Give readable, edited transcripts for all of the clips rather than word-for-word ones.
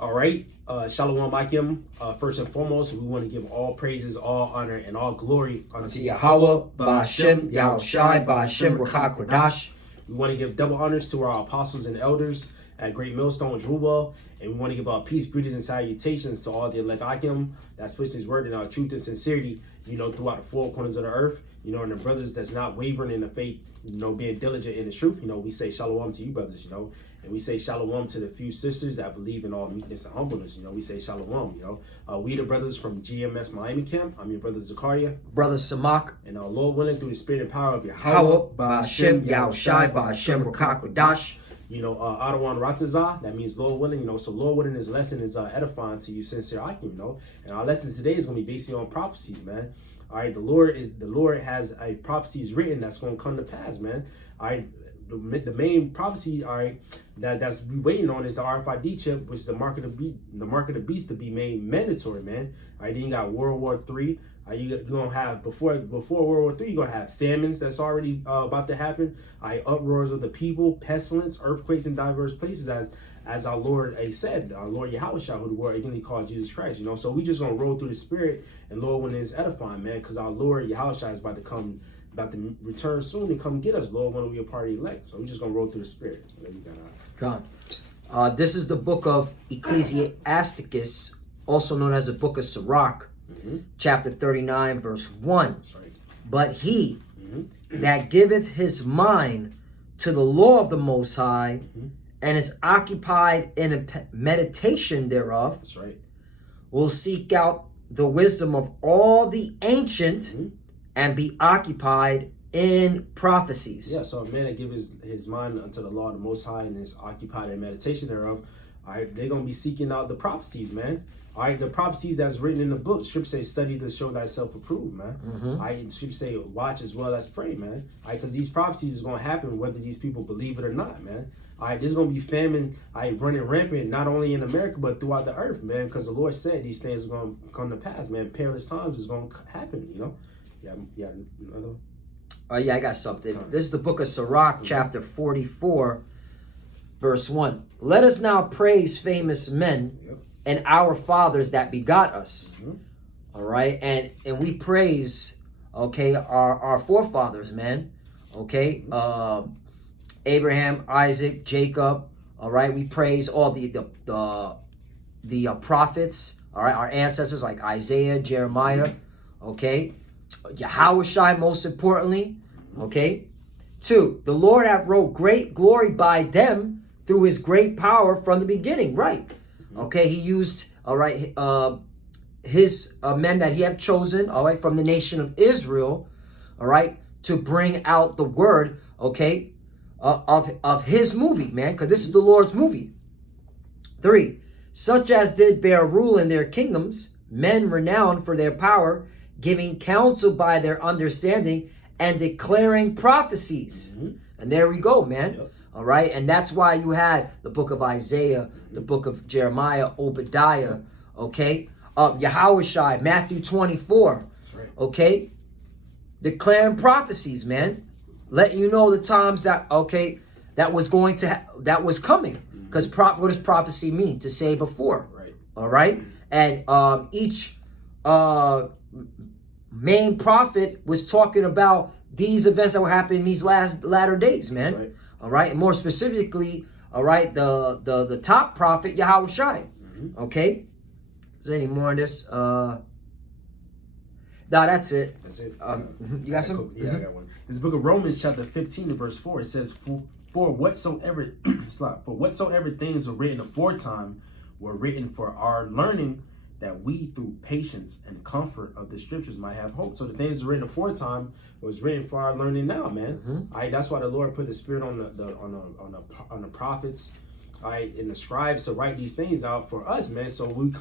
All right, Shalom Akim. First and foremost, we want to give all praises, all honor, and all glory unto Yahweh, Ba'ashem, Yahushai, Ba'ashem, Ruach HaKodesh. We want to give double honors to our apostles and elders at Great Millstone, Jerubal, and we want to give our peace, greetings, and salutations to all the elect Akim that's pushing his word in our truth and sincerity, throughout the four corners of the earth, and the brothers that's not wavering in the faith, being diligent in the truth. We say shalom to you, brothers, and we say shalom to the few sisters that believe in all meekness and humbleness. We say shalom. We the brothers from GMS Miami Camp. I'm your brother Zakaria, Brother Samak, and our Lord willing, through the spirit and power of Yahweh, Ba'ashem, Yahushai, Ba'ashem, Ruach HaKodesh. Adawan Ratazah, that means Lord willing, so Lord willing, this lesson is edifying to you, sincere Akim, and our lesson today is going to be based on prophecies, man. All right, the Lord has a prophecies written that's going to come to pass, man. All right, the main prophecy, all right, that's we waiting on is the RFID chip, which is the mark of the beast to be made mandatory, man. All right, then you got World War III. You're gonna have before World War III, you're gonna have famines that's already about to happen. Uproars of the people, pestilence, earthquakes in diverse places, as our Lord said, our Lord Yahushua, who the world again called Jesus Christ. So we just gonna roll through the spirit, and Lord, when it's edifying, man, because our Lord Yahushua is about to return soon and come get us, Lord, when we are part of the elect. So we're just gonna roll through the spirit. God. This is the book of Ecclesiasticus, also known as the book of Sirach. Chapter 39, verse 1. Right. But he that giveth his mind to the law of the Most High and is occupied in a meditation thereof, that's right, will seek out the wisdom of all the ancient and be occupied in prophecies. Yeah, so a man that gives his mind unto the law of the Most High and is occupied in meditation thereof, all right, they're going to be seeking out the prophecies, man. All right, the prophecies that's written in the book. Scripture say, study to show thyself approved, man. Scripture say, watch as well as pray, man. All right, because these prophecies is going to happen whether these people believe it or not, man. All right, there's going to be famine, running rampant, not only in America, but throughout the earth, man, because the Lord said these things are going to come to pass, man. Perilous times is going to happen, Yeah, another one? Yeah, I got something. This is the book of Sirach, chapter 44, verse 1. Let us now praise famous men and our fathers that begot us. All right, and we praise, okay, our forefathers, man. Okay, Abraham, Isaac, Jacob. All right, we praise all the prophets. All right, our ancestors like Isaiah, Jeremiah. Okay, Yahushai, most importantly. Okay, 2. The Lord hath wrought great glory by them through his great power from the beginning. Right. Okay, he used, all right, his men that he had chosen, all right, from the nation of Israel, all right, to bring out the word, okay, of his movie, man, because this is the Lord's movie. 3. Such as did bear rule in their kingdoms, men renowned for their power, giving counsel by their understanding, and declaring prophecies. And there we go, man. Yep. All right, and that's why you had the book of Isaiah, the book of Jeremiah, Obadiah, okay, Yahushai, Matthew 24, right. Okay, declaring prophecies, man, letting you know the times that, okay, that was going to, that was coming, because what does prophecy mean? To say before, right? All right, and each main prophet was talking about these events that were happening in these latter days, man. Right. All right, and more specifically, all right, the top prophet, Yahushai. Okay, is there any more on this? No, that's it. That's it. You got some? Yeah, I got one. This book of Romans, chapter 15, and verse 4. It says, "For whatsoever things were written aforetime were written for our learning, that we through patience and comfort of the scriptures might have hope." So the things written aforetime was written for our learning now, man. That's why the Lord put the spirit on the prophets, and the scribes to write these things out for us, man. So when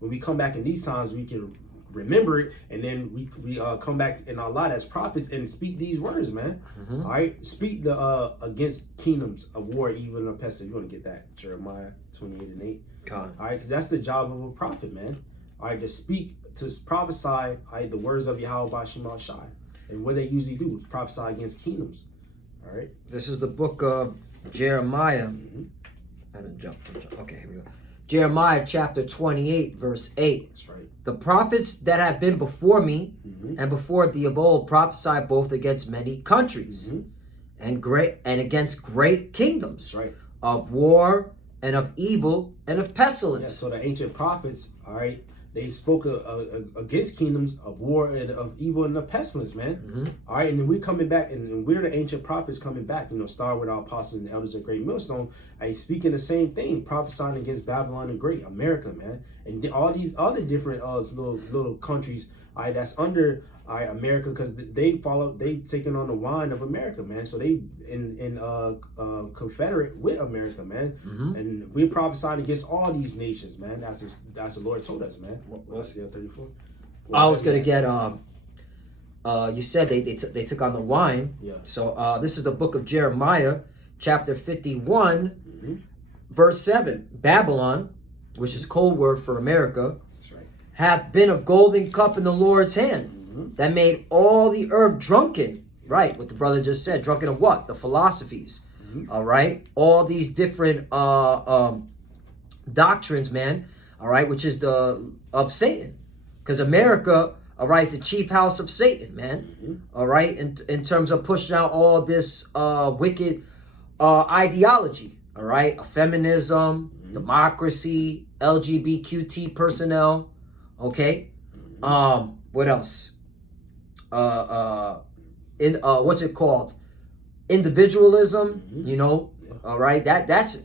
we come back in these times, we can remember it, and then we come back in our lot as prophets and speak these words, man. All right, speak the against kingdoms of war, evil and pestilence. You want to get that, Jeremiah 28:8. All right, because that's the job of a prophet, man. All right, to speak, to prophesy, the words of Yahweh Ba'ashem Shai. And what they usually do is prophesy against kingdoms. All right. This is the book of Jeremiah. I didn't jump. Okay, here we go. Jeremiah chapter 28, verse 8. That's right. The prophets that have been before me Mm-hmm. and before thee of old prophesied both against many countries Mm-hmm. and against great kingdoms That's right. of war and of evil and of Yeah, pestilence. so the ancient prophets, all right, they spoke against kingdoms of war and of evil and of pestilence, man. Mhm. All right, and then we're coming back, and we're the ancient prophets coming back, start with our apostles and elders of Great Millstone, speaking the same thing, prophesying against Babylon the Great, America, man, and all these other different little countries, all right, that's under America, because they taking on the wine of America, man. So they in confederate with America, man. Mhm. And we're prophesying against all these nations, man. That's the Lord told us, man. What's the 34? I was gonna get you said they took on the wine. Yeah. So this is the book of Jeremiah, chapter 51, Mhm. verse 7. Babylon, which is code word for America, That's right. hath been a golden cup in the Lord's hand, Mhm. that made all the earth drunken. Right, what the brother just said. Drunken of what? The philosophies. Mhm. All right, all these different doctrines, man. All right, which is of Satan, because America, all right, is the chief house of Satan, man. Mhm. All right, in terms of pushing out all this wicked ideology. All right, feminism, Mhm. democracy, LGBTQ personnel. Okay, what else? What's it called? Individualism. Mhm. Yeah. All right. That's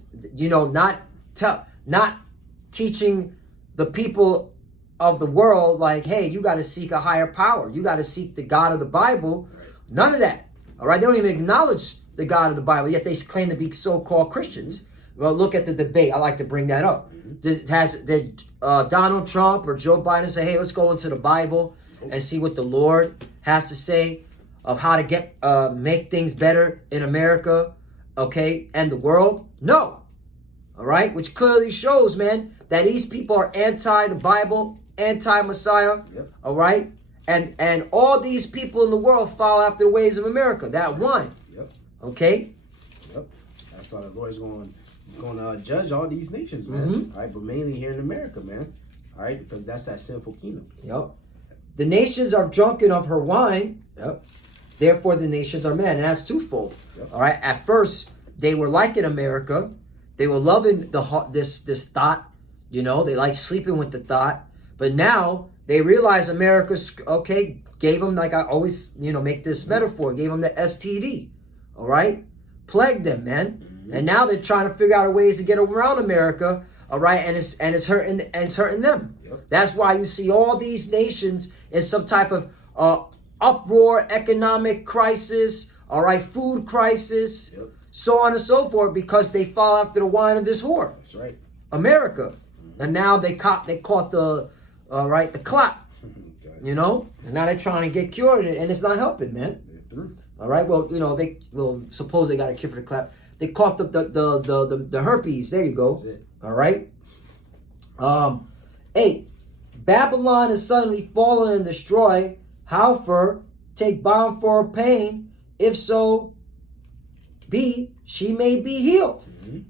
not teaching the people of the world like, hey, you got to seek a higher power. You got to seek the God of the Bible. Right. None of that. All right. They don't even acknowledge the God of the Bible, yet they claim to be so-called Christians. Well, look at the debate. I like to bring that up. Did Donald Trump or Joe Biden say, hey, let's go into the Bible and see what the Lord has to say of how to make things better in America, okay, and the world? No. All right, which clearly shows, man, that these people are anti the Bible, anti Messiah. Yep. All right, and all these people in the world follow after the ways of America. That wine. Yep. Okay. Yep. That's why the Lord's going to judge all these nations, man. Mhm. All right, but mainly here in America, man. All right, because that's that sinful kingdom. Yep. The nations are drunken of her wine. Yep. Therefore, the nations are mad, and that's twofold. Yep. All right. At first, they were liking America. They were loving this thought. They like sleeping with the thought. But now they realize America's okay. Gave them, like I always make this metaphor. Gave them the STD. All right. Plagued them, man. Mhm. And now they're trying to figure out ways to get around America. All right, and it's hurting them. Yep. That's why you see all these nations in some type of uproar, economic crisis, all right, food crisis, Yep. so on and so forth, because they fall after the wine of this whore, That's right. America. And now they caught the clot, Okay. and now they're trying to get cured, and it's not helping, man. They're through. All right, well, suppose they got a cure for the clap. They caught the herpes. There you go. That's it. All right. 8. Babylon is suddenly fallen and destroyed. How for take balm for her pain, if so be she may be healed. Mhm.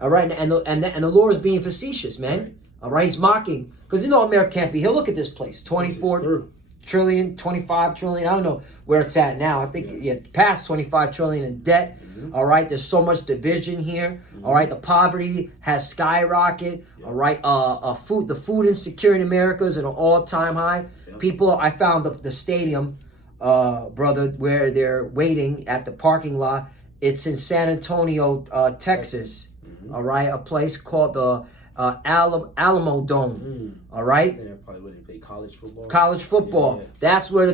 All right, and the Lord is being facetious, man. Right. All right, he's mocking, because America can't be healed. Look at this place, 24 Through. trillion, 25 trillion. I don't know where it's at now. I think past 25 trillion in debt. Mhm. All right, there's so much division here. All right, the poverty has skyrocketed. All right, the food insecurity in America is at an all-time high. Yep. People, I found the stadium, brother, where they're waiting at the parking lot. It's in San Antonio, Texas. Mhm. All right, a place called the Alamo Dome. Mm. All right. They're probably when they play college football. College football. Yeah. That's where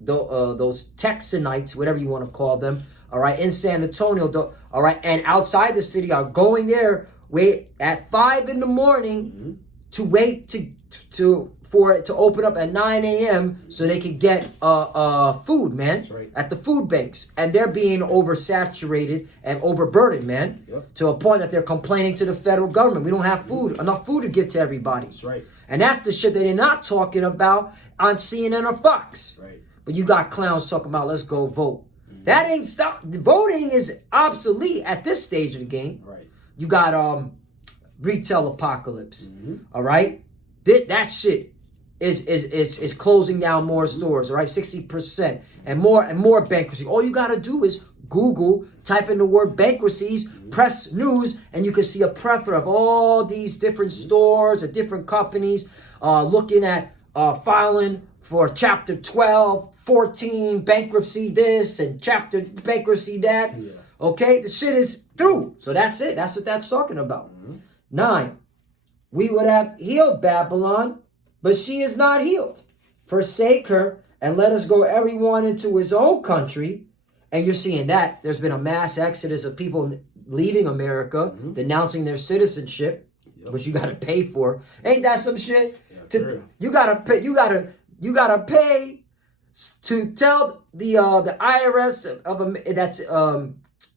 those Texanites, whatever you want to call them, all right, in San Antonio, all right, and outside the city are going there. Wait at 5 a.m. Mhm. to wait for it to open up at 9 a.m. so they can get food, man. That's right. At the food banks, and they're being oversaturated and overburdened, man. Yep. To a point that they're complaining to the federal government. We don't have enough food to give to everybody. That's right. And that's the shit that they're not talking about on CNN or Fox. Right. But you got clowns talking about let's go vote. Mhm. That ain't stop. Voting is obsolete at this stage of the game. Right. You got retail apocalypse. Mm-hmm. All right, that shit is closing down more stores. All right, 60% and more bankruptcy. All you gotta do is Google, type in the word bankruptcies, press news, and you can see a plethora of all these different stores and different companies looking at filing for Chapter 12, 14, bankruptcy this, and Chapter bankruptcy that. Yeah. Okay, the shit is through. So that's it. That's what that's talking about. 9, we would have healed Babylon, but she is not healed. Forsake her, and let us go everyone into his own country. And you're seeing that. There's been a mass exodus of people leaving America, denouncing their citizenship, which you gotta pay for. Ain't that some shit? You gotta pay. You gotta pay to tell the IRS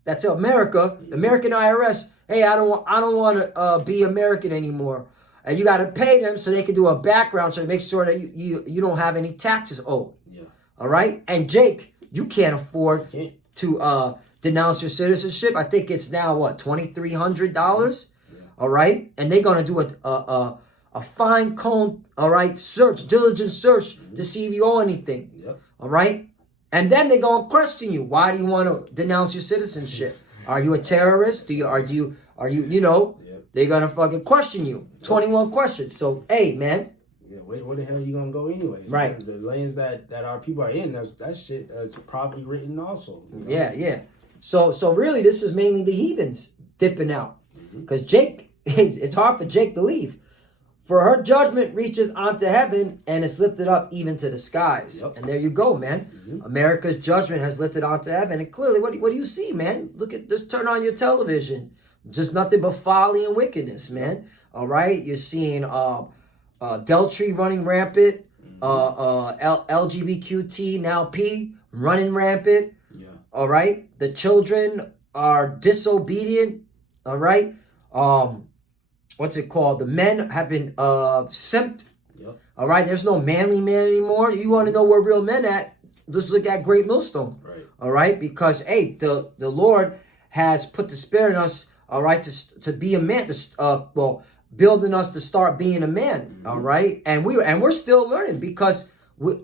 that's America, the American IRS. Hey, I don't want to be American anymore. And you got to pay them so they can do a background check to make sure that you don't have any taxes owed. Yeah. All right. And Jake, you can't afford to denounce your citizenship. I think it's now what, $2,300. Yeah. All right. And they're gonna do a fine cone. All right. Diligent search to see if you owe anything. Yep. All right. And then they're gonna question you. Why do you want to denounce your citizenship? Are you a terrorist? Are you they're gonna fucking question you. 21 questions. So hey, man. Yeah, where the hell are you gonna go anyways? Right. The lanes that our people are in, that shit is probably written also. You know? Yeah. So really, this is mainly the heathens dipping out, because Jake, it's hard for Jake to leave. For her judgment reaches onto heaven and it's lifted up even to the skies. Yep. And there you go, man. America's judgment has lifted onto heaven. And clearly, what do you see, man? Just turn on your television. Just nothing but folly and wickedness, man. All right, you're seeing adultery running rampant, LGBTQ now P running rampant. Yeah. All right, the children are disobedient. All right, what's it called? The men have been simped. Yep. All right, there's no manly man anymore. You want to know where real men at? Just look at Great Millstone. Right. All right, because hey, the Lord has put the Spirit in us. All right, to be a man, building us to start being a man. All right, and we're still learning, because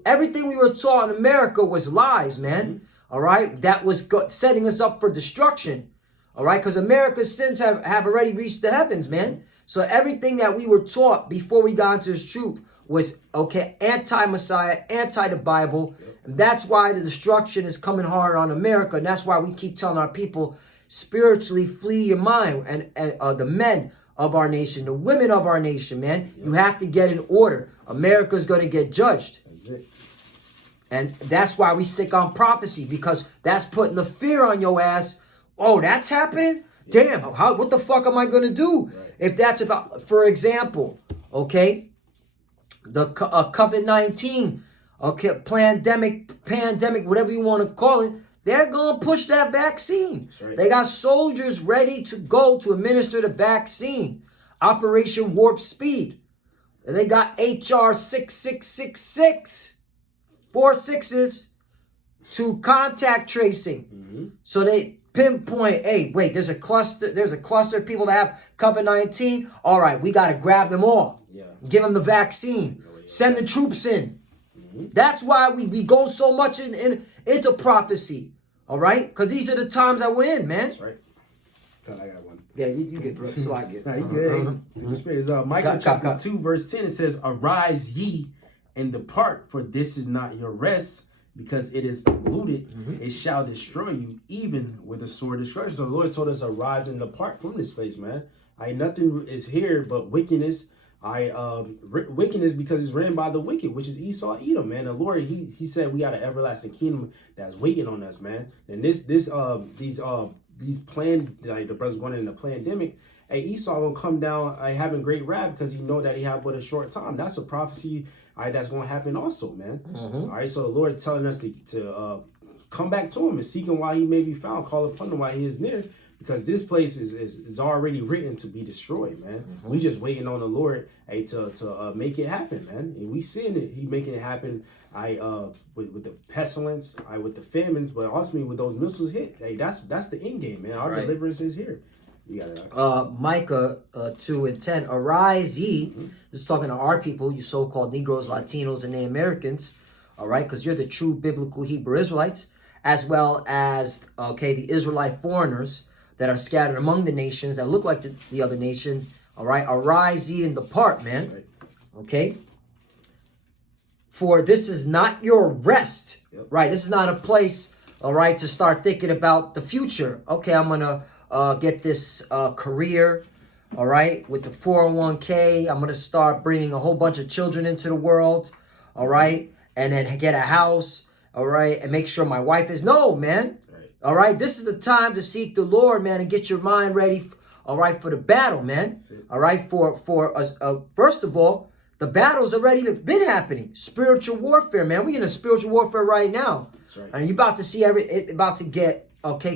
everything we were taught in America was lies, man. All right, that was setting us up for destruction. All right, because America's sins have already reached the heavens, man. So everything that we were taught before we got into this truth was anti-Messiah, anti the Bible, and that's why the destruction is coming hard on America, and that's why we keep telling our people, spiritually flee your mind, and the men of our nation, the women of our nation, man. You have to get in order. America's going to get judged. That's it. And that's why we stick on prophecy, because that's putting the fear on your ass. Oh, that's happening? Damn, what the fuck am I going to do? Right. If that's about, for example, okay, the COVID-19, okay, pandemic, whatever you want to call it, they're going to push that vaccine. Right. They got soldiers ready to go to administer the vaccine. Operation Warp Speed. And they got HR 6666. 4 6s to contact tracing. So they pinpoint, hey, wait, there's a cluster of people that have COVID-19. All right, we got to grab them all. Yeah. Give them the vaccine. Send the troops in. That's why we go so much into prophecy. All right? Because these are the times that we're in, man. That's right. Thought I got one. Yeah, you get bro. Slide it. Nah, you good. It's Micah chapter 2, verse 10. It says, "Arise ye and depart, for this is not your rest, because it is polluted. It shall destroy you, even with a sword destruction." So the Lord told us, arise and depart from this place, man. Nothing is here but wickedness. Wickedness, because it's ran by the wicked, which is Esau, Edom, man. The Lord, he said we got an everlasting kingdom that's waiting on us, man. And these planned, like the brothers going in the pandemic, hey, Esau gonna come down having great wrath, because he know that he have but a short time. That's a prophecy, that's gonna happen also, man. All right, so the Lord telling us to come back to him and seek him while he may be found, call upon him while he is near. Because this place is already written to be destroyed, man. We just waiting on the Lord, to make it happen, man. And we seeing it. He making it happen. With the pestilence, with the famines, but ultimately with those missiles hit. Hey, that's the end game, man. Our deliverance is here. You got it. Micah 2:10. Arise ye. This is talking to our people, you so-called Negroes, Latinos, and the Americans. All right, because you're the true biblical Hebrew Israelites, as well as the Israelite foreigners that are scattered among the nations that look like the other nation. All right, arise ye and depart, man. Right. Okay. For this is not your rest. Yep. Right. This is not a place, all right, to start thinking about the future. Okay, I'm gonna get this career, all right, with the 401k. I'm gonna start bringing a whole bunch of children into the world, all right, and then get a house, all right, and make sure my wife is. No, man. Right. All right, this is the time to seek the Lord, man, and get your mind ready, all right, for the battle, man. All right, for first of all, the battle's already been happening. Spiritual warfare, man. We're in a spiritual warfare right now. That's right. And you're about to see it about to get,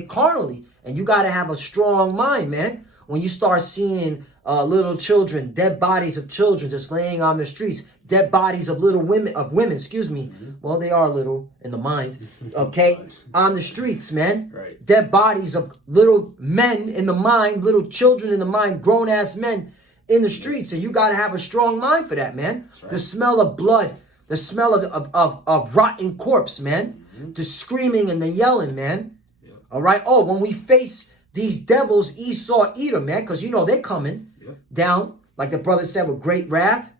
carnally. And you got to have a strong mind, man. When you start seeing little children, dead bodies of children just laying on the streets, dead bodies of women, excuse me. Mm-hmm. Well, they are little in the mind, okay? On the streets, man. Right. Dead bodies of little men in the mind, little children in the mind, grown-ass men in the streets, and you got to have a strong mind for that, man. That's right. The smell of blood, the smell of rotten corpse, man. Mm-hmm. The screaming and the yelling, man. Yep. All right. Oh, when we face these devils, Esau, Edom, man, because they're coming down, like the brother said, with great wrath.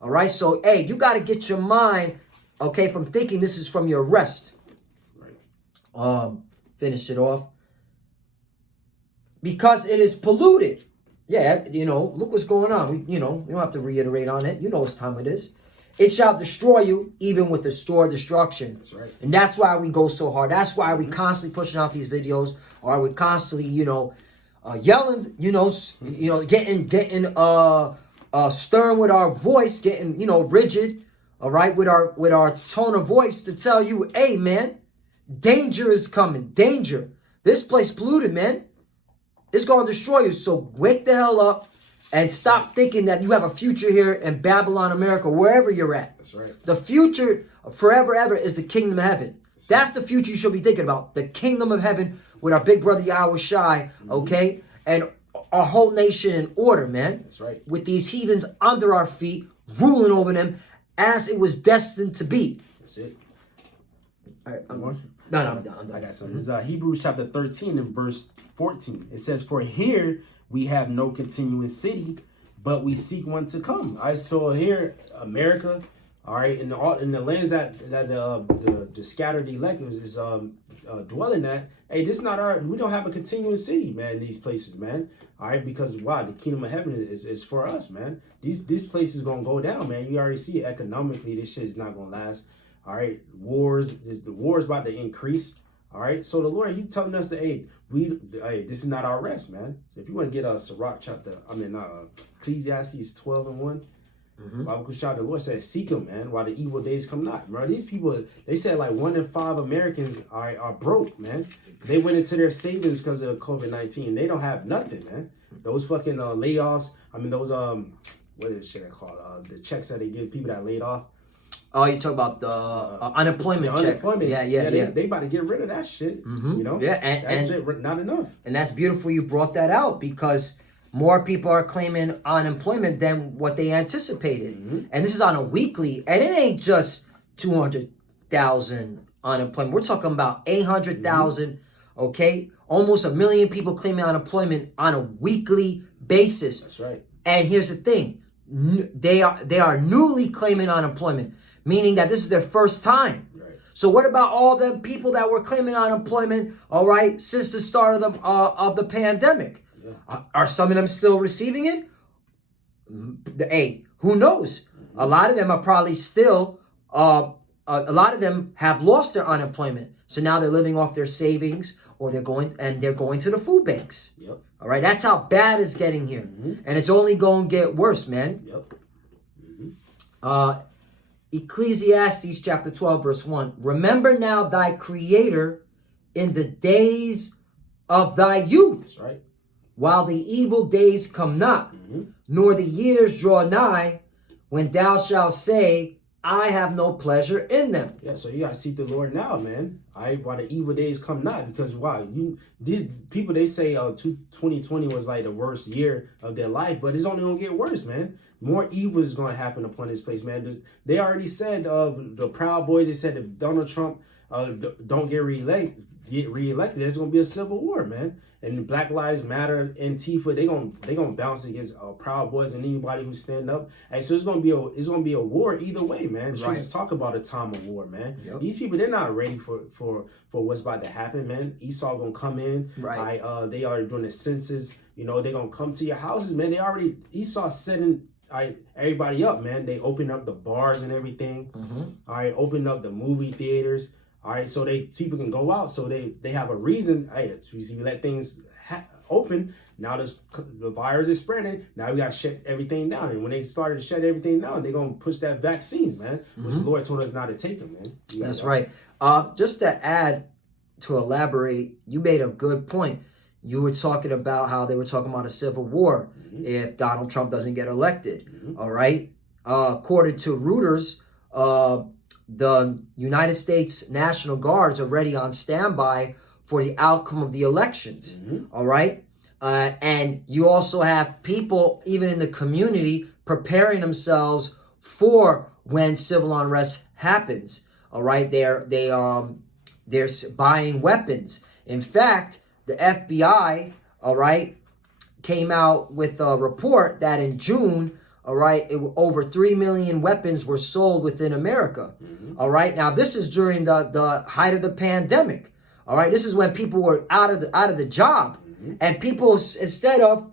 All right. So, hey, you got to get your mind, from thinking this is from your rest. Right. Finish it off. Because it is polluted. Yeah, look what's going on. We don't have to reiterate on it. You know what time it is. It shall destroy you, even with the store of destruction. That's right. And that's why we go so hard. That's why we constantly pushing out these videos, or we're constantly, yelling, getting stern with our voice, getting, rigid, all right, with our tone of voice to tell you, hey, man, danger is coming. Danger. This place polluted, man. It's going to destroy you. So wake the hell up and stop thinking that you have a future here in Babylon, America, wherever you're at. That's right. The future, forever, ever, is the kingdom of heaven. That's the future you should be thinking about. The kingdom of heaven with our big brother Yahweh Shai, okay? And our whole nation in order, man. That's right. With these heathens under our feet, ruling over them as it was destined to be. That's it. All right, I'm done. I'm done. I got something. It's Hebrews chapter 13 and verse 14. It says, "For here we have no continuous city, but we seek one to come." I saw here, America, all right, in the lands that the scattered elect is dwelling at. Hey, this is not we don't have a continuous city, man. In these places, man. All right, because why? The kingdom of heaven is for us, man. These places gonna go down, man. You already see it economically. This shit is not gonna last. All right, the war's about to increase. All right, so the Lord, He's telling us that, hey, this is not our rest, man. So if you want to get Sirach Ecclesiastes 12 and 1, Bible Kushah, the Lord says, seek Him, man, while the evil days come not. Bro, these people, they said like 1 in 5 Americans are broke, man. They went into their savings because of COVID-19. They don't have nothing, man. Those fucking layoffs. I mean, those what is shit called? The checks that they give people that laid off. Oh, you talk about the unemployment check. Unemployment. Yeah. They about to get rid of that shit. You know? Yeah, and shit not enough. And that's beautiful you brought that out, because more people are claiming unemployment than what they anticipated. And this is on a weekly, and it ain't just 200,000 unemployment. We're talking about 800,000, okay? Almost 1 million people claiming unemployment on a weekly basis. That's right. And here's the thing. They are newly claiming unemployment, meaning that this is their first time. Right. So what about all the people that were claiming unemployment, all right, since the start of the pandemic? Yeah. Are some of them still receiving it? Hey, who knows? A lot of them are probably still, a lot of them have lost their unemployment. So now they're living off their savings, or they're going to the food banks. Yep. All right, that's how bad it's getting here. And it's only going to get worse, man. Yep. Ecclesiastes chapter 12, verse 1. Remember now thy Creator in the days of thy youth. That's right. While the evil days come not, nor the years draw nigh, when thou shalt say, I have no pleasure in them. Yeah, so you gotta seek the Lord now, man. While the evil days come not, because why? These people, they say 2020 was like the worst year of their life, but it's only gonna get worse, man. More evil is gonna happen upon this place, man. They already said, the Proud Boys, they said if Donald Trump don't get reelected, there's gonna be a civil war, man. And the Black Lives Matter, Antifa, they gonna bounce against Proud Boys and anybody who stand up. Hey, so it's gonna be a war either way, man. Right. Just talk about a time of war, man. Yep. These people, they're not ready for what's about to happen, man. Esau gonna come in. Right. They are doing the census. You know, they're gonna come to your houses, man. Esau setting everybody up, man. They open up the bars and everything. All right, open up the movie theaters. All right, so people can go out, so they have a reason. Hey, we let things open. Now the virus is spreading. Now we got to shut everything down. And when they started to shut everything down, they're gonna push that vaccines, man. Which the Lord told us not to take them, man. That's right. Just to add, to elaborate, you made a good point. You were talking about how they were talking about a civil war if Donald Trump doesn't get elected. All right. According to Reuters, the United States National Guard's already on standby for the outcome of the elections. All right. And you also have people, even in the community, preparing themselves for when civil unrest happens. All right. They're buying weapons. In fact, the FBI, all right, came out with a report that in June, all right, over 3 million weapons were sold within America. All right. Now, this is during the height of the pandemic. All right. This is when people were out of the job. And people, instead of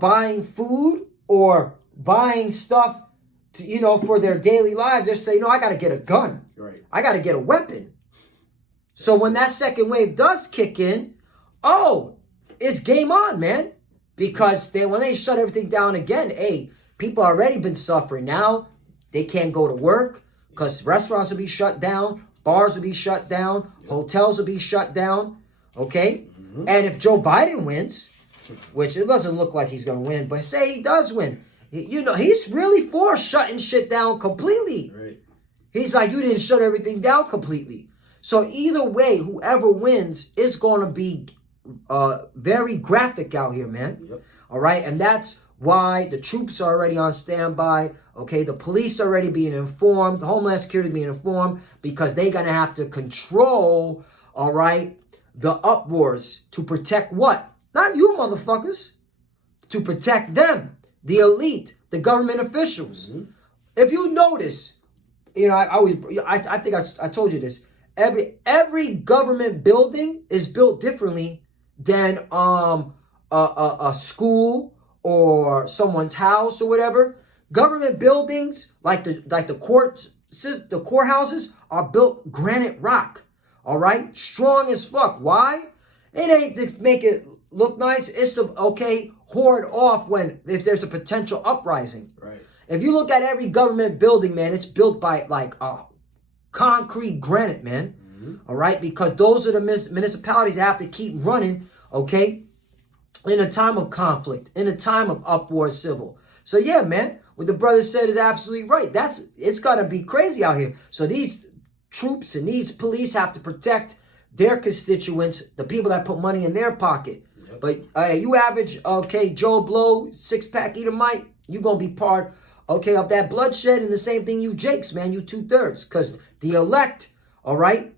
buying food or buying stuff to, for their daily lives, they're saying, no, I got to get a gun. Right. I got to get a weapon. So when that second wave does kick in, it's game on, man. Because when they shut everything down again, hey, people already been suffering. Now they can't go to work because restaurants will be shut down, bars will be shut down, hotels will be shut down. Okay? And if Joe Biden wins, which it doesn't look like he's going to win, but say he does win, he's really for shutting shit down completely. Right. He's like, you didn't shut everything down completely. So either way, whoever wins is going to be very graphic out here, man. Yep. All right. And that's why the troops are already on standby. Okay. The police are already being informed. The Homeland Security being informed because they're going to have to control, all right, the uproars to protect what? Not you motherfuckers. To protect them, the elite, the government officials. If you notice, I think I told you this. Every government building is built differently than a school or someone's house or whatever. Government buildings like the courthouses are built granite rock. All right, strong as fuck. Why? It ain't to make it look nice. It's to hoard off if there's a potential uprising. Right. If you look at every government building, man, it's built by like concrete granite, man. All right, because those are the municipalities that have to keep running, okay, in a time of conflict, in a time of uproar civil. So yeah, man, what the brother said is absolutely right. It's gotta be crazy out here. So these troops and these police have to protect their constituents, the people that put money in their pocket. Yep. But you average, Joe Blow, 6-pack Edomite, you're going to be part, of that bloodshed. And the same thing you Jakes, man, you 2/3. Because the elect, all right,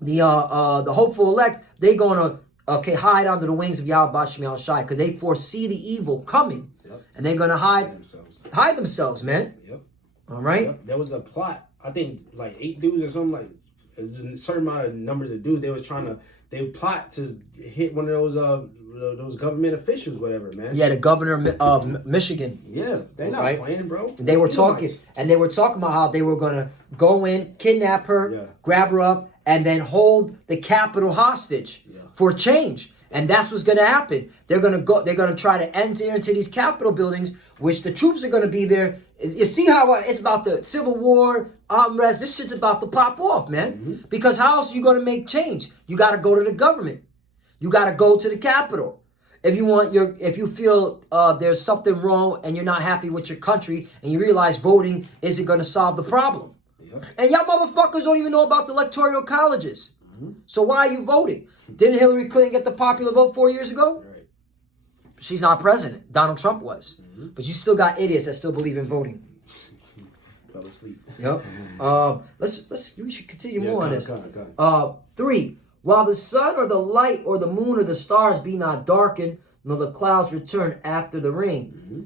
the hopeful elect, they're going to, hide under the wings of Yahweh Shem Shai because they foresee the evil coming. Yep. And they're going to hide themselves, man. Yep. All right? Yep. There was a plot. I think like 8 dudes or something, like a certain amount of numbers of dudes. They plot to hit one of those government officials, whatever, man. Yeah, the governor of Michigan. Yeah, they're not playing, bro. They were talking about how they were gonna go in, kidnap her, grab her up, and then hold the Capitol hostage for change. And that's what's gonna happen. They're gonna try to enter into these Capitol buildings, which the troops are gonna be there. You see how it's about the Civil War, unrest. This shit's about to pop off, man. Because how else are you gonna make change? You gotta go to the government. You gotta go to the Capitol. if you feel there's something wrong and you're not happy with your country and you realize voting isn't going to solve the problem. Yep. And y'all motherfuckers don't even know about the electoral colleges. Mm-hmm. So why are you voting? Didn't Hillary Clinton get the popular vote 4 years ago? Right. She's not president. Donald Trump was. Mm-hmm. But you still got idiots that still believe in voting. Fell asleep. Yep. We should continue more on this. Go ahead. 3. While the sun or the light or the moon or the stars be not darkened, nor the clouds return after the rain. Mm-hmm.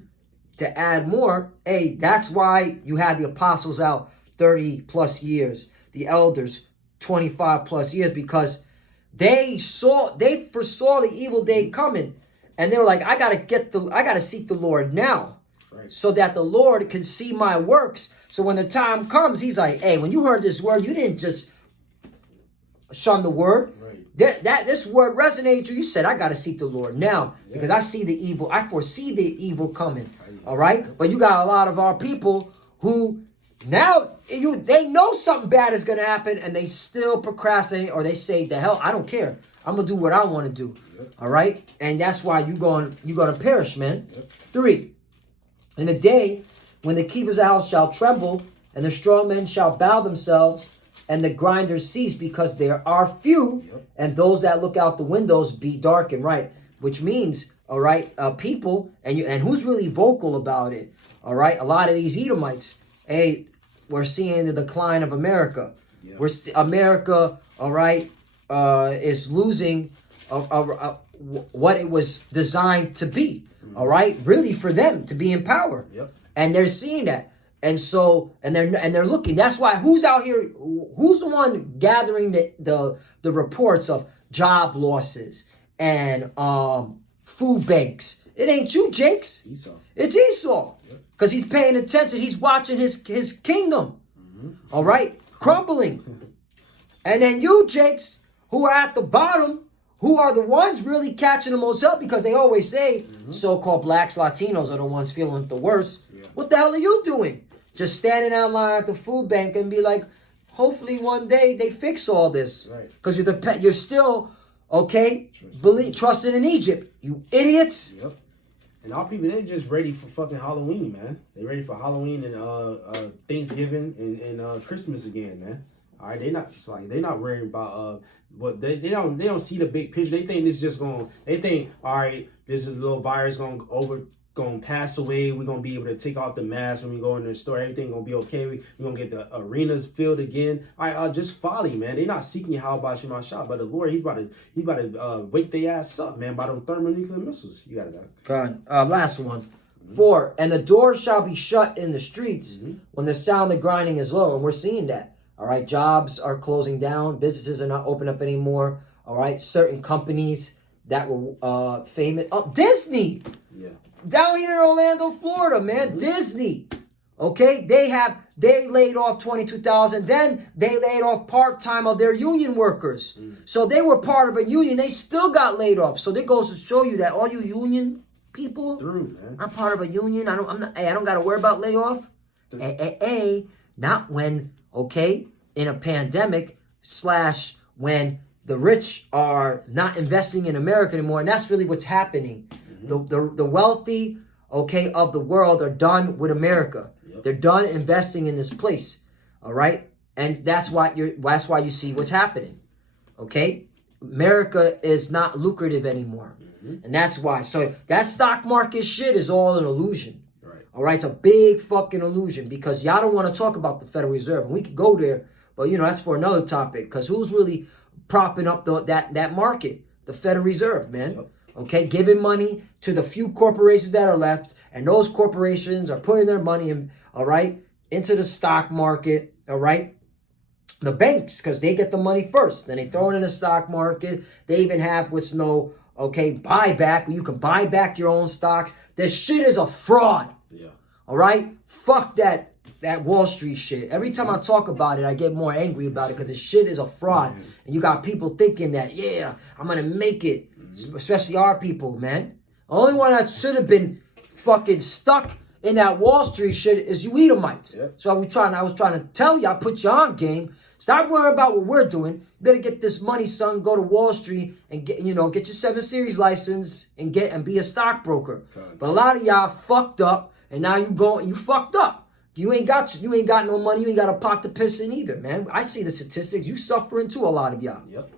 To add more, that's why you had the apostles out 30 plus years, the elders 25 plus years, because they foresaw the evil day coming, and they were like, I gotta seek the Lord now, right, so that the Lord can see my works. So when the time comes, he's like, hey, when you heard this word, you didn't just shun the word. Right. This word resonated you. You said, I got to seek the Lord now, because I see the evil. I foresee the evil coming. All right. But you got a lot of our people who now they know something bad is going to happen, and they still procrastinate, or they say, the hell, I don't care. I'm going to do what I want to do. Yep. All right. And that's why you're going to perish, man. Yep. 3. In the day when the keepers of the house shall tremble, and the strong men shall bow themselves, and the grinders cease, because there are few, and those that look out the windows be darkened. Right, which means, all right, people, and who's really vocal about it? All right, a lot of these Edomites. Hey, we're seeing the decline of America. Yep. America, all right, is losing what it was designed to be. Mm-hmm. All right, really for them to be in power. Yep. And they're seeing that. And so, and they're looking. That's why who's out here? Who's the one gathering the reports of job losses and food banks? It ain't you, Jakes. Esau. It's Esau, because he's paying attention. He's watching his kingdom, all right, crumbling. And then you, Jakes, who are at the bottom, who are the ones really catching the most up, because they always say so-called blacks, Latinos are the ones feeling the worst. Yeah. What the hell are you doing? Just standing out line at the food bank and be like, hopefully one day they fix all this. Because you're still, trusting in Egypt. You idiots. Yep. And our people, they're just ready for fucking Halloween, man. They ready for Halloween and Thanksgiving and Christmas again, man. All right, they're not worried about but they don't see the big picture. They think this just they think, all right, this is a little virus gonna pass away. We're gonna be able to take off the mask when we go in the store. Everything gonna be okay. We're gonna get the arenas filled again. All right, just folly, man. They're not seeking how about Shema Shah, but the Lord, he's about to wake their ass up, man, by them thermonuclear missiles. You got it. Fine. Last one. 4. And the doors shall be shut in the streets when the sound of grinding is low, and we're seeing that. All right, jobs are closing down. Businesses are not open up anymore. All right, certain companies that were famous. Oh, Disney. Yeah. Down here in Orlando, Florida, man, Disney. Okay, they laid off 22,000. Then they laid off part-time of their union workers. So they were part of a union. They still got laid off. So that goes to show you that all you union people, I'm part of a union. I don't got to worry about layoff. Not when, in a pandemic / when the rich are not investing in America anymore. And that's really what's happening. The wealthy, of the world are done with America. Yep. They're done investing in this place. All right. And that's why you see what's happening. America is not lucrative anymore. And that's why. So that stock market shit is all an illusion. Right. All right. It's a big fucking illusion, because y'all don't want to talk about the Federal Reserve. And we could go there, but that's for another topic, because who's really propping up that market? The Federal Reserve, man. Yep. Giving money to the few corporations that are left, and those corporations are putting their money in, into the stock market, the banks, because they get the money first, then they throw it in the stock market. They even have what's buyback, where you can buy back your own stocks. This shit is a fraud. Yeah. All right, fuck that Wall Street shit. Every time I talk about it, I get more angry about it, because this shit is a fraud. And you got people thinking that, I'm gonna make it. Especially our people, man. The only one that should have been fucking stuck in that Wall Street shit is you Edomites. Yep. So I was trying to tell you, I put you on game. Stop worrying about what we're doing. You better get this money, son. Go to Wall Street and get your 7 Series license and be a stockbroker. But a lot of y'all fucked up, and now you fucked up. You ain't got no money. You ain't got a pot to piss in either, man. I see the statistics. You suffering too, a lot of y'all. Yep.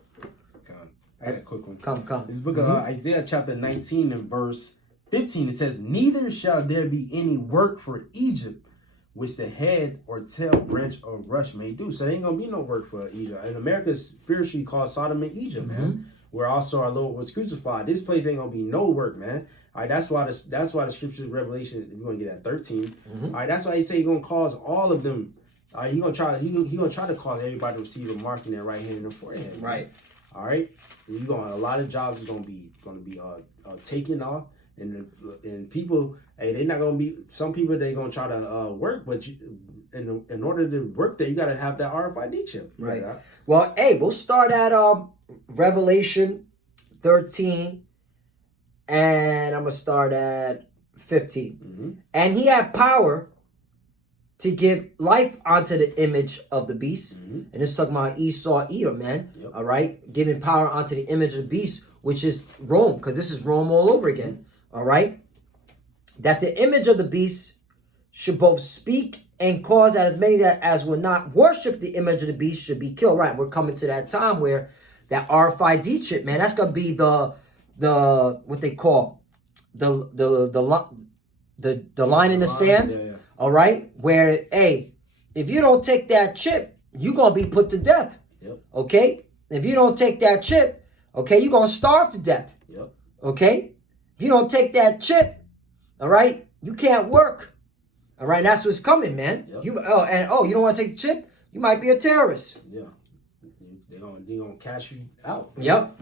I had a quick one. Come. This book of Isaiah chapter 19 and verse 15. It says, "Neither shall there be any work for Egypt, which the head or tail, branch or rush may do." So there ain't gonna be no work for Egypt. And America is spiritually called Sodom and Egypt, man. Where also our Lord was crucified. This place ain't gonna be no work, man. All right, that's why the scriptures, Revelation, you're gonna get at 13. All right, that's why he say he's gonna cause all of them. He gonna try to cause everybody to receive a mark in their right hand and their forehead. Man. Right. All right. A lot of jobs is gonna be taken off. And people, hey, they're not gonna be. Some people they gonna try to work, but in order to work there, you gotta have that RFID chip. Right. Well, hey, we'll start at Revelation 13, and I'm gonna start at 15. And he had power to give life onto the image of the beast, and it's talking about Esau, Edom, man. Yep. All right, giving power onto the image of the beast, which is Rome, because this is Rome all over again. All right, that the image of the beast should both speak and cause that as many that as will not worship the image of the beast should be killed. Right, we're coming to that time where that RFID chip, man, that's gonna be the what they call the line in the sand. Yeah. All right, where hey, if you don't take that chip, you're gonna be put to death. Yep. Okay, if you don't take that chip, okay, you're gonna starve to death. Yep. Okay. If you don't take that chip, all right, you can't work. All right, that's what's coming, man. Yep. You don't want to take the chip? You might be a terrorist. Yeah, they're gonna cash you out. Man. Yep.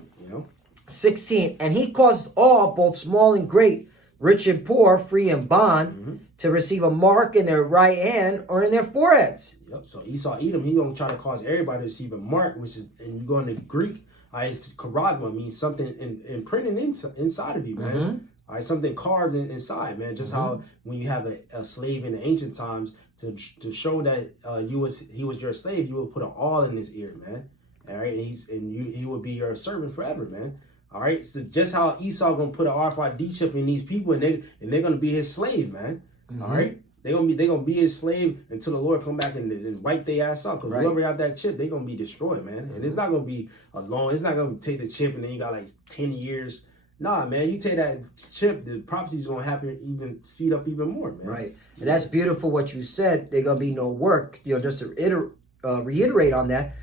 16, and he caused all, both small and great, rich and poor, free and bond, to receive a mark in their right hand or in their foreheads. Yep. So Esau, Edom, he gonna try to cause everybody to receive a mark, which is, and you go into Greek. It's charagma, means something imprinted inside of you, man. All right, something carved inside, man. Just how when you have a slave in the ancient times to show that he was your slave, you would put an awl in his ear, man. All right, he would be your servant forever, man. All right, so just how Esau gonna put an RFID chip in these people, and they're gonna be his slave, man. All right. They're gonna be his slave until the Lord come back and wipe their ass out. Because whoever got that chip, they're gonna be destroyed, man. And it's not gonna be alone. It's not gonna take the chip and then you got like 10 years. Nah, man. You take that chip, the prophecy's gonna happen, even speed up even more, man. Right. And that's beautiful what you said. There's gonna be no work. Just to reiterate on that,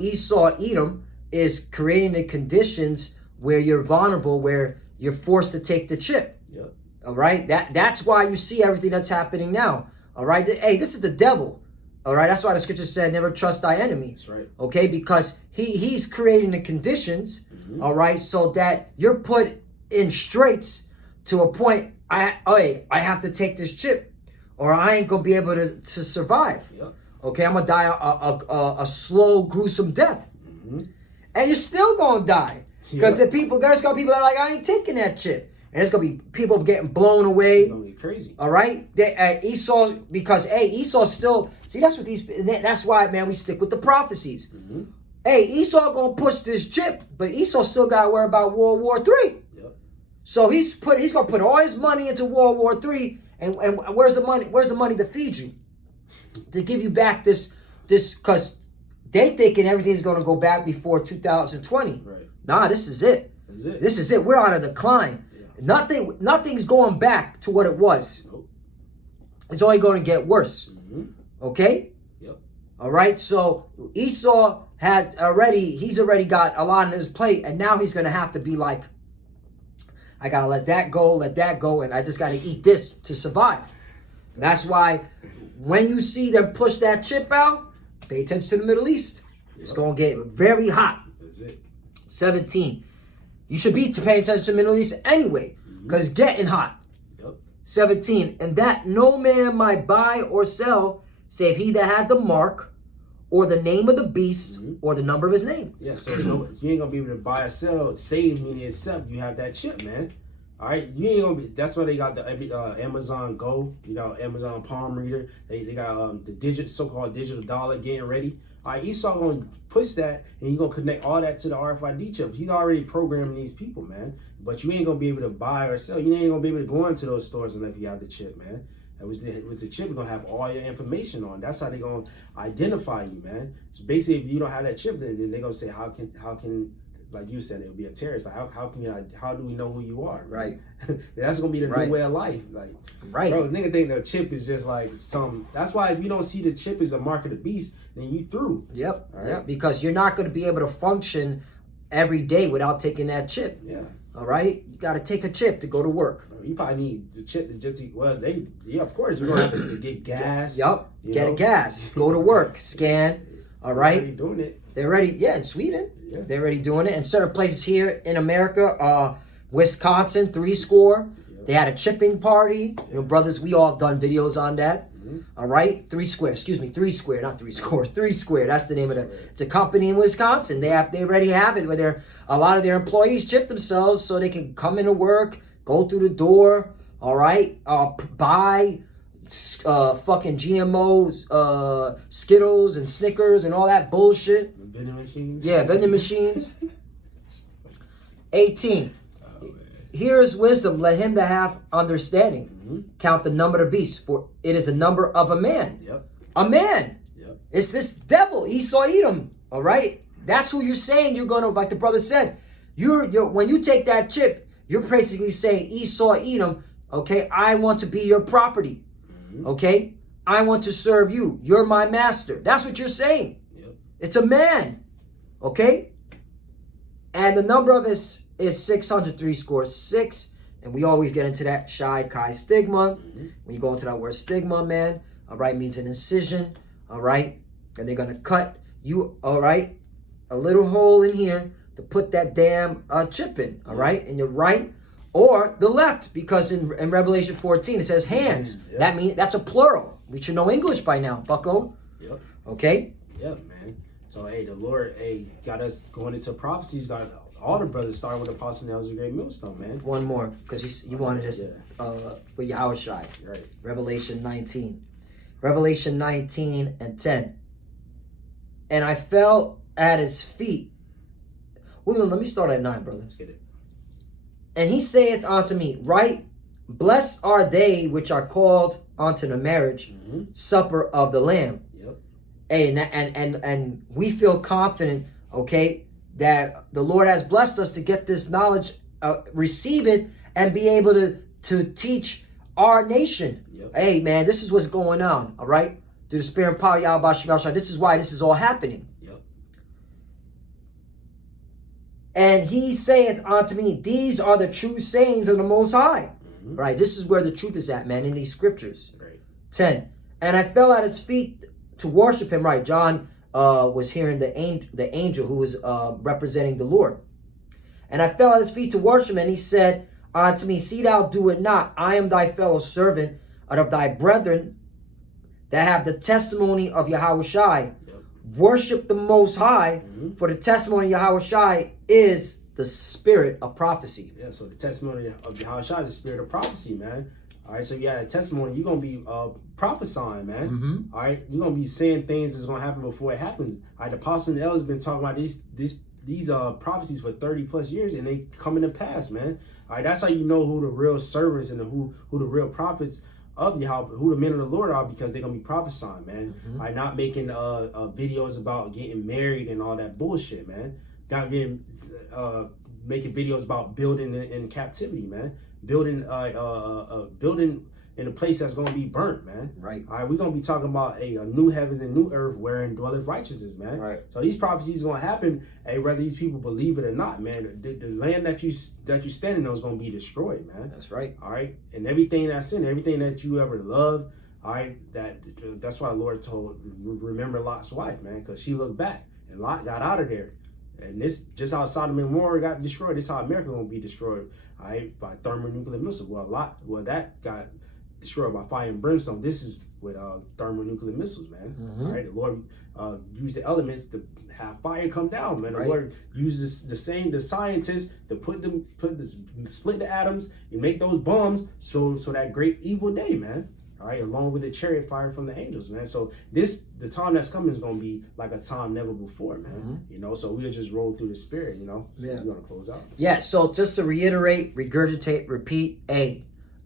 Esau, Edom is creating the conditions where you're vulnerable, where you're forced to take the chip. Yep. All right, that's why you see everything that's happening now. All right, hey, this is the devil. All right, that's why the scripture said, "Never trust thy enemy." That's right. Okay, because he's creating the conditions. All right, so that you're put in straits to a point. I have to take this chip, or I ain't gonna be able to survive. Yep. Okay, I'm gonna die a slow, gruesome death, and you're still gonna die because there's people that are like, I ain't taking that chip. And it's going to be people getting blown away. It's going to be crazy. All right? Esau, because, Esau still... See, that's why, man, we stick with the prophecies. Hey, Esau going to push this chip, but Esau still got to worry about World War III. Yep. So he's going to put all his money into World War III, and where's the money? Where's the money to feed you? To give you back this, because they thinking everything's going to go back before 2020. Right. Nah, this is it. This is it. We're on a decline. Nothing's going back to what it was. Nope. It's only going to get worse. Okay? Yep. All right. So Esau he's already got a lot on his plate, and now he's going to have to be like, I got to let that go, and I just got to eat this to survive. And that's why when you see them push that chip out, pay attention to the Middle East. It's going to get very hot. That's it. 17. You should be paying attention to the Middle East anyway, because it's getting hot. Yep. 17. And that no man might buy or sell, save he that had the mark, or the name of the beast, or the number of his name. Yeah, so you ain't gonna be able to buy or sell, save, meaning except you have that chip, man. All right, you ain't gonna be. That's why they got the Amazon Go, Amazon Palm Reader. They got the so-called digital dollar getting ready. All right, Esau gonna push that, and you're gonna connect all that to the RFID chip. He's already programming these people, man. But you ain't gonna be able to buy or sell. You ain't gonna be able to go into those stores unless you have the chip, man. It was the chip gonna have all your information on. That's how they gonna identify you, man. So basically, if you don't have that chip, then they're gonna say, how can like you said, it would be a terrorist. Like, how do we know who you are? Right. That's gonna be the new way of life. Like, right. Bro, nigga think the chip is just like that's why if you don't see the chip as a mark of the beast, then you through. Yep. Right? Yep. Because you're not gonna be able to function every day without taking that chip. Yeah. All right. You gotta take a chip to go to work. You probably need the chip to just of course you're gonna have to get gas. Yep. Get gas. Go to work. Scan. All right. They're already doing it. They're ready. Yeah, in Sweden. Yeah. They're already doing it. And certain places here in America, Wisconsin, 3 score. Yep. They had a chipping party. You know, brothers, we all have done videos on that. Mm-hmm. All right, 3 square. Excuse me, 3 square, not 3 score. 3 square. That's the name of it. It's a company in Wisconsin. They already have it where a lot of their employees chip themselves so they can come into work, go through the door. All right, buy fucking GMOs, Skittles and Snickers and all that bullshit. Vending machines. Yeah, vending machines. 18. Here is wisdom. Let him that hath understanding count the number of the beast, for it is the number of a man. Yep. A man. Yep. It's this devil, Esau Edom. All right. That's who you're saying you're gonna, like the brother said. You're when you take that chip, you're basically saying Esau Edom. Okay, I want to be your property. Okay, I want to serve you. You're my master. That's what you're saying. Yep. It's a man. Okay, and the number of is 603 scores 6, and we always get into that Shai Kai stigma. When you go into that word stigma, man, all right, means an incision. All right, and they're gonna cut you. All right, a little hole in here to put that damn chip in. All right, in your right. Or the left, because in Revelation 14 it says hands. Yep. That means that's a plural. We should know English by now, bucko. Yep. Okay? Yep, man. So the Lord got us going into prophecies, got all the brothers starting with Apostle Nails a Great Millstone, man. One more, because you wanted this with Yahushai. Right. Revelation 19. Revelation 19 and 10. And I fell at his feet. William, let me start at 9, brother. Let's get it. And he saith unto me, right, blessed are they which are called unto the marriage supper of the Lamb. Yep. And we feel confident, okay, that the Lord has blessed us to get this knowledge, receive it, and be able to teach our nation. Yep. Hey, man, this is what's going on, all right? Through the Spirit and power of Yahweh Shai. This is why this is all happening. Yep. And he saith unto me, these are the true sayings of the Most High. Right, this is where the truth is at, man, in these scriptures. Right. 10. And I fell at his feet to worship him. Right, John was hearing the angel who was representing the Lord. And I fell at his feet to worship him, and he said unto me, see thou do it not. I am thy fellow servant and of thy brethren that have the testimony of Yahushai. Yep. Worship the Most High, for the testimony of Yahushai is the spirit of prophecy. Yeah, so the testimony of Yahushua is the spirit of prophecy, man. All right, so you got a testimony, you're going to be prophesying, man. All right, you're going to be saying things that's going to happen before it happens. All right, the Apostle L has been talking about these prophecies for 30 plus years, and they coming to pass, man. All right, that's how you know who the real servants and who the real prophets of Yahweh, who the men of the Lord are, because they're going to be prophesying, man. All right, not making videos about getting married and all that bullshit, man. Not getting making videos about building in captivity, man. Building in a place that's gonna be burnt, man. Right. All right, we're gonna be talking about a new heaven and new earth wherein dwelleth righteousness, man. Right. So these prophecies are gonna happen, whether these people believe it or not, man. The land that you standing on is gonna be destroyed, man. That's right. All right, and everything that's in, everything that you ever loved, all right, that's why the Lord told, remember Lot's wife, man, because she looked back and Lot got out of there. And this, just how Sodom and Gomorrah got destroyed, this is how America gonna be destroyed, all right, by thermonuclear missiles. Well, that got destroyed by fire and brimstone. This is with thermonuclear missiles, man. All right, the Lord used the elements to have fire come down, man. The Lord uses the scientists to split the atoms and make those bombs, so that great evil day, man. All right, along with the chariot fire from the angels, man. So the time that's coming is going to be like a time never before, man. You know, so we'll just roll through the spirit, you know. So we're going to close out. Yeah, so just to reiterate, regurgitate, repeat,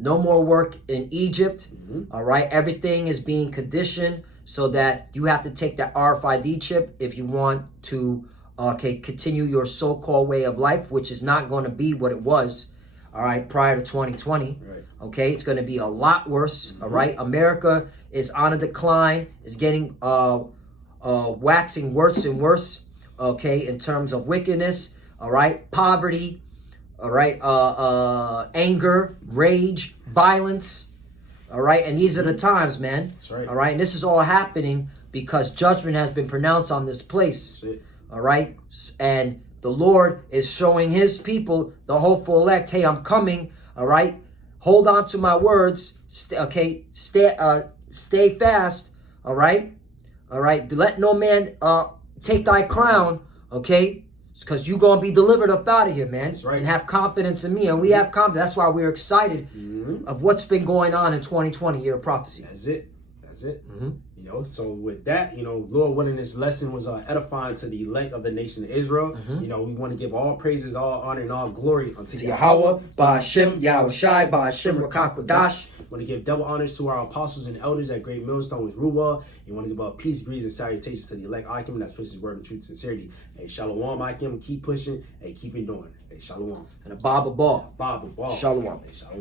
no more work in Egypt. All right, everything is being conditioned so that you have to take that RFID chip if you want to continue your so-called way of life, which is not going to be what it was, all right, prior to 2020. Right. Okay, it's going to be a lot worse. All right, America is on a decline, is getting waxing worse and worse. Okay, in terms of wickedness. All right, poverty. All right, anger, rage, violence. All right, and these are the times, man. That's right. All right, and this is all happening because judgment has been pronounced on this place. That's it. All right, and the Lord is showing his people, the hopeful elect, hey, I'm coming. All right, hold on to my words. Stay fast. All right, let no man take thy crown. Okay, because you're going to be delivered up out of here, man. That's right. And have confidence in me, and we have confidence. That's why we're excited of what's been going on in 2020, year of prophecy. That's it. You know, so with that, you know, Lord willing, this lesson was edifying to the elect of the nation of Israel. You know, we want to give all praises, all honor, and all glory unto Yahweh, Ba'ashem, Yahushai, Ba'ashem, Rakakwadash. Want to give double honors to our apostles and elders at Great Millstone with Ruwa. You want to give peace, greetings, and salutations to the elect Akim. That's Christ's word of truth and sincerity. Hey, shalom, Akim. Keep pushing. Hey, keep it doing. Hey, shalom. And a Baba Ball. Baba Ball. Shalom. Hey, shalom.